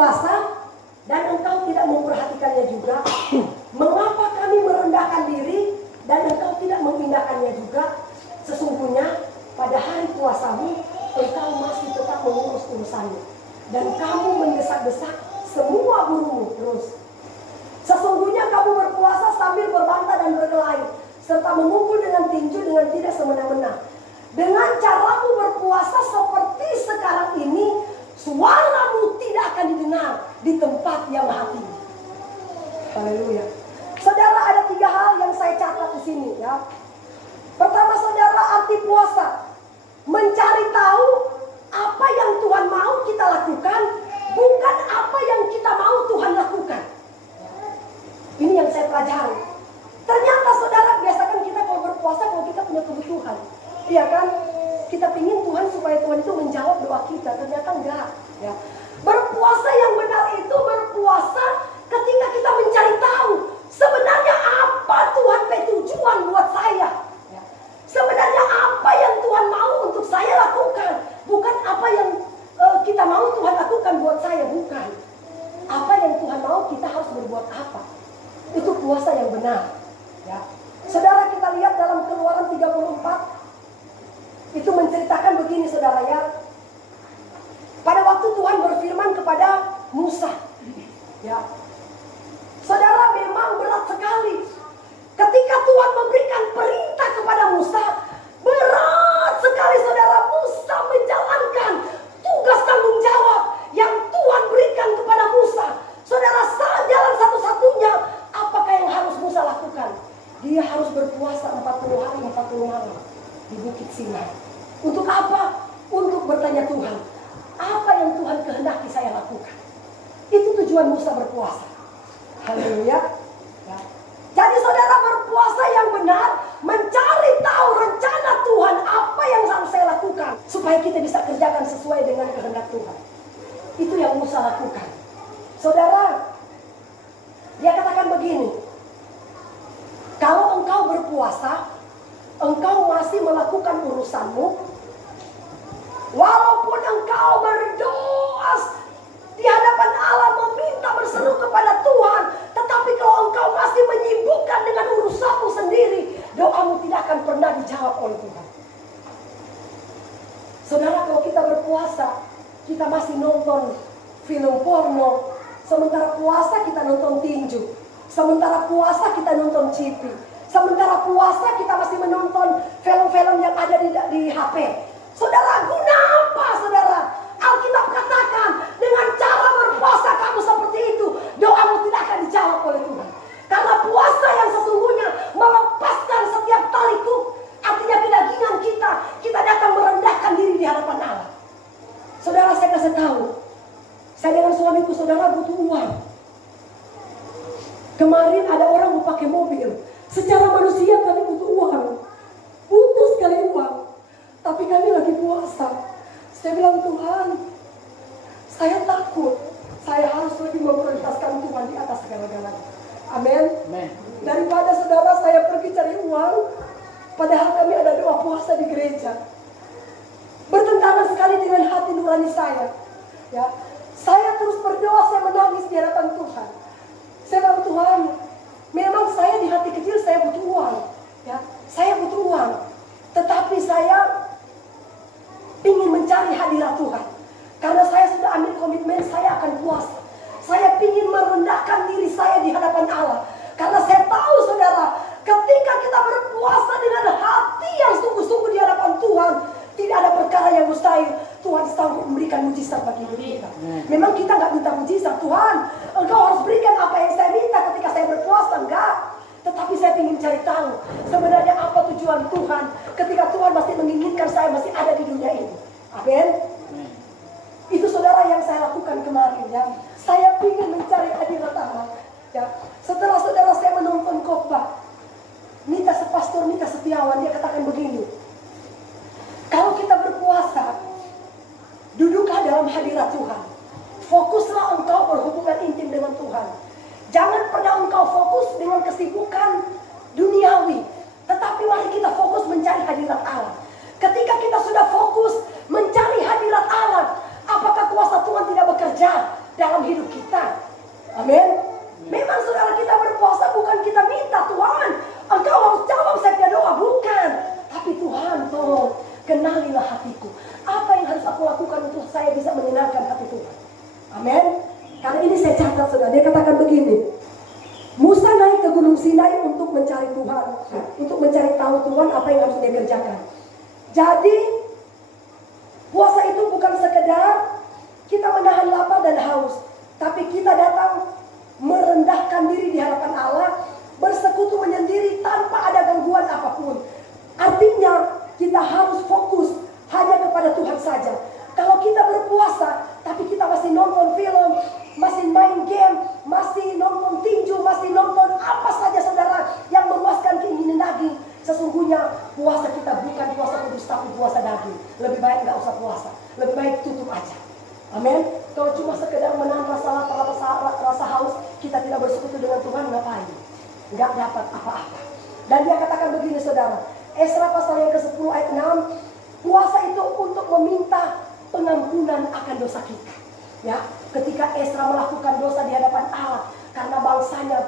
berpuasa dan engkau tidak memperhatikannya juga? Mengapa kami merendahkan diri dan engkau tidak memindahkannya juga? Sesungguhnya pada hari puasamu engkau masih tetap mengurus urusanmu, dan kamu mendesak-desak semua burumu terus. Sesungguhnya kamu berpuasa sambil berbantah dan berkelahi, serta memukul dengan tinju dengan tidak semena-mena. Dengan caramu berpuasa seperti sekarang ini, suaramu tidak akan didengar di tempat yang maha tinggi. Haleluya. Saudara, ada 3 hal yang saya catat di sini ya. Pertama, saudara, arti puasa mencari tahu apa yang Tuhan mau kita lakukan, bukan apa yang kita mau Tuhan lakukan. Ini yang saya pelajari. Ternyata saudara, biasakan kita kalau berpuasa kalau kita punya kebutuhan, iya kan? Kita pingin Tuhan supaya Tuhan itu menjawab doa kita. Ternyata enggak ya. Berpuasa yang benar itu berpuasa ketika kita mencari tahu sebenarnya apa Tuhan punya tujuan buat saya ya. Sebenarnya apa yang Tuhan mau untuk saya lakukan, bukan apa yang kita mau Tuhan lakukan buat saya, bukan. Apa yang Tuhan mau, kita harus berbuat apa. Itu puasa yang benar ya. Saudara, kita lihat dalam Keluaran 34 itu menceritakan begini, saudara ya. Pada waktu Tuhan berfirman kepada Musa ya. Saudara, memang berat sekali ketika Tuhan memberikan perintah kepada Musa. Berat sekali saudara, Musa menjalankan tugas tanggung jawab yang Tuhan berikan kepada Musa. Saudara, jalan satu-satunya apakah yang harus Musa lakukan? Dia harus berpuasa 40 hari 40 malam di Bukit Sinai. Untuk apa? Untuk bertanya Tuhan, apa yang Tuhan kehendaki saya lakukan? Itu tujuan Musa berpuasa. Haleluya ya. Jadi saudara, berpuasa yang benar mencari tahu rencana Tuhan, apa yang harus saya lakukan supaya kita bisa kerjakan sesuai dengan kehendak Tuhan. Itu yang Musa lakukan. Saudara, dia katakan begini, kalau engkau berpuasa, engkau masih melakukan urusanmu, walaupun engkau berdoa di hadapan Allah meminta berseru kepada Tuhan, tetapi kalau engkau masih menyibukkan dengan urusanmu sendiri, doamu tidak akan pernah dijawab oleh Tuhan. Saudara, kalau kita berpuasa, kita masih nonton film porno, sementara puasa kita nonton tinju, sementara puasa kita nonton TV, sementara puasa kita masih menonton film-film yang ada di HP. Saudara, guna apa saudara? Alkitab katakan, dengan cara berpuasa kamu seperti itu, doamu tidak akan dijawab oleh Tuhan. Karena puasa yang sesungguhnya melepaskan setiap taliku, artinya kedagingan kita datang merendahkan diri di hadapan Allah. Saudara, saya kasih tahu, saya dengan suamiku, saudara, butuh uang. Kemarin ada orang mau pakai mobil. Secara manusia kami butuh uang, butuh sekali uang. Tapi kami lagi puasa. Saya bilang, Tuhan, saya takut. Saya harus lebih memprioritaskan Tuhan di atas segala-galanya. Amin. Daripada saudara saya pergi cari uang, padahal kami ada doa puasa di gereja. Bertentangan sekali dengan hati nurani saya. Ya, saya terus berdoa, saya menangis di hadapan Tuhan. Saya bilang, Tuhan, memang saya di hati kecil saya butuh uang. Ya, saya butuh uang. Tetapi saya ingin mencari hadirat Tuhan. Karena saya sudah ambil komitmen, saya akan puasa. Saya ingin merendahkan diri saya di hadapan Allah. Karena saya tahu saudara, ketika kita berpuasa dengan hati yang sungguh-sungguh di hadapan Tuhan, tidak ada perkara yang mustahil. Tuhan sanggup memberikan mujizat bagi hidup kita. Memang kita nggak minta mujizat. Tuhan, engkau harus berikan apa yang saya minta ketika saya berpuasa. Enggak. Tetapi saya ingin cari tahu sebenarnya apa tujuan Tuhan ketika Tuhan masih menginginkan saya masih ada di dunia ini. Amin. Itu saudara yang saya lakukan kemarin ya. Saya ingin mencari hadirat Allah. Ya. Setelah saudara saya menonton khotbah, Pastor Mita Setiawan, dia katakan begini. Kalau kita berpuasa, duduklah dalam hadirat Tuhan. Fokuslah engkau berhubungan intim dengan Tuhan. Jangan pernah engkau fokus dengan kesibukan duniawi. Tetapi mari kita fokus mencari hadirat Allah. Ketika kita sudah fokus mencari hadirat Allah, apakah kuasa Tuhan tidak bekerja dalam hidup kita. Amin. Memang saudara, kita berpuasa bukan kita minta Tuhan, engkau harus jawab saya punya doa, bukan. Tapi Tuhan, tolong kenalilah hatiku. Apa yang harus aku lakukan untuk saya bisa menyenangkan hati Tuhan? Amin. Karena ini saya catat saudara, dia katakan begini. Musa naik ke Gunung Sinai untuk mencari Tuhan, untuk mencari tahu Tuhan apa yang harus dia kerjakan. Jadi puasa itu bukan sekedar kita menahan lapar dan haus, tapi kita datang merendahkan diri di hadapan Allah, bersekutu menyendiri tanpa ada gangguan apapun. Artinya kita harus fokus hanya kepada Tuhan saja. Kalau kita berpuasa tapi kita masih nonton film, masih main game, masih nonton tinju, masih nonton apa saja saudara yang memuaskan keinginan daging, sesungguhnya puasa kita bukan puasa kudus tapi puasa daging. Lebih baik nggak usah puasa, lebih baik tutup aja. Amin. Kalau cuma sekedar menahan rasa lapar, rasa haus, kita tidak bersekutu dengan Tuhan, ngapain? Nggak dapat apa-apa. Dan dia katakan begini saudara, Esra pasal yang ke-10 ayat 6, puasa itu untuk meminta pengampunan akan dosa kita. Ya, ketika Esra melakukan dosa di hadapan Allah karena bangsanya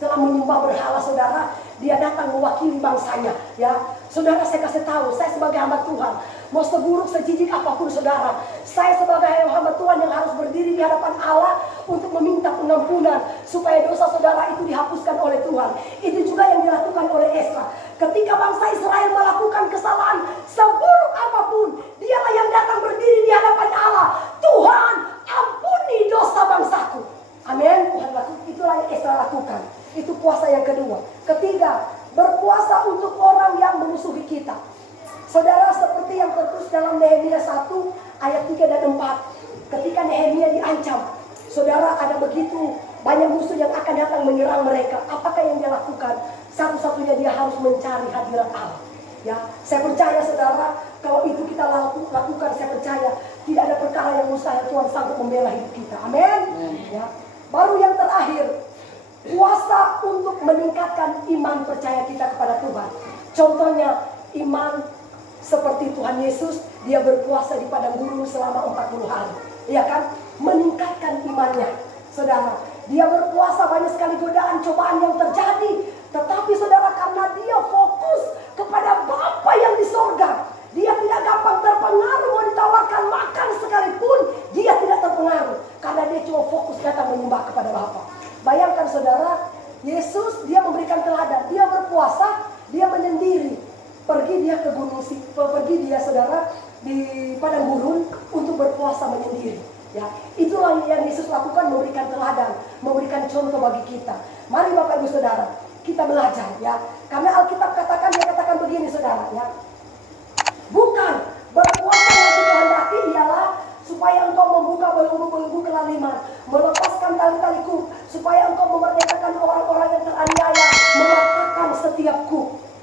telah menyembah berhala saudara, dia datang mewakili bangsanya. Ya, saudara, saya kasih tahu, saya sebagai hamba Tuhan, mau seburuk sejijik apapun saudara, saya sebagai hamba Tuhan yang harus berdiri di hadapan Allah untuk meminta pengampunan supaya dosa saudara itu dihapuskan oleh Tuhan. Itu juga yang dilakukan oleh Esra. Ketika bangsa Israel melakukan kesalahan seburuk apapun, dialah yang datang berdiri di hadapan Allah. Tuhan, ampuni dosa bangsaku. Amin. Tuhan lakukan, itulah yang Esra lakukan. Itu puasa yang kedua. Ketiga, berpuasa untuk orang yang memusuhi kita. Saudara, seperti yang tertulis dalam Nehemia 1 ayat 3 dan 4. Ketika Nehemia diancam, saudara, ada begitu banyak musuh yang akan datang menyerang mereka. Apakah yang dia lakukan? Satu-satunya dia harus mencari hadirat Allah. Ya, saya percaya saudara, kalau itu kita lakukan, saya percaya tidak ada perkara yang mustahil, Tuhan sanggup membela hidup kita. Amin. Ya. Baru yang terakhir, puasa untuk meningkatkan iman percaya kita kepada Tuhan. Contohnya iman seperti Tuhan Yesus, dia berpuasa di padang gurun selama 40 hari. Iya kan? Meningkatkan imannya. Saudara, dia berpuasa, banyak sekali godaan, cobaan yang terjadi. Tetapi saudara, karena dia fokus kepada Bapa yang di sorga, dia tidak gampang terpengaruh. Mau ditawarkan makan sekalipun, dia tidak terpengaruh. Karena dia cuma fokus datang menyembah kepada Bapa. Bayangkan saudara, Yesus dia memberikan teladan. Dia berpuasa, dia menyendiri. Pergi dia ke gunung, pergi dia saudara di padang gurun untuk berpuasa menyendiri. Ya, itulah yang Yesus lakukan, memberikan teladan, memberikan contoh bagi kita. Mari Bapak Ibu Saudara, kita belajar ya. Karena Alkitab katakan, dia katakan begini saudara ya.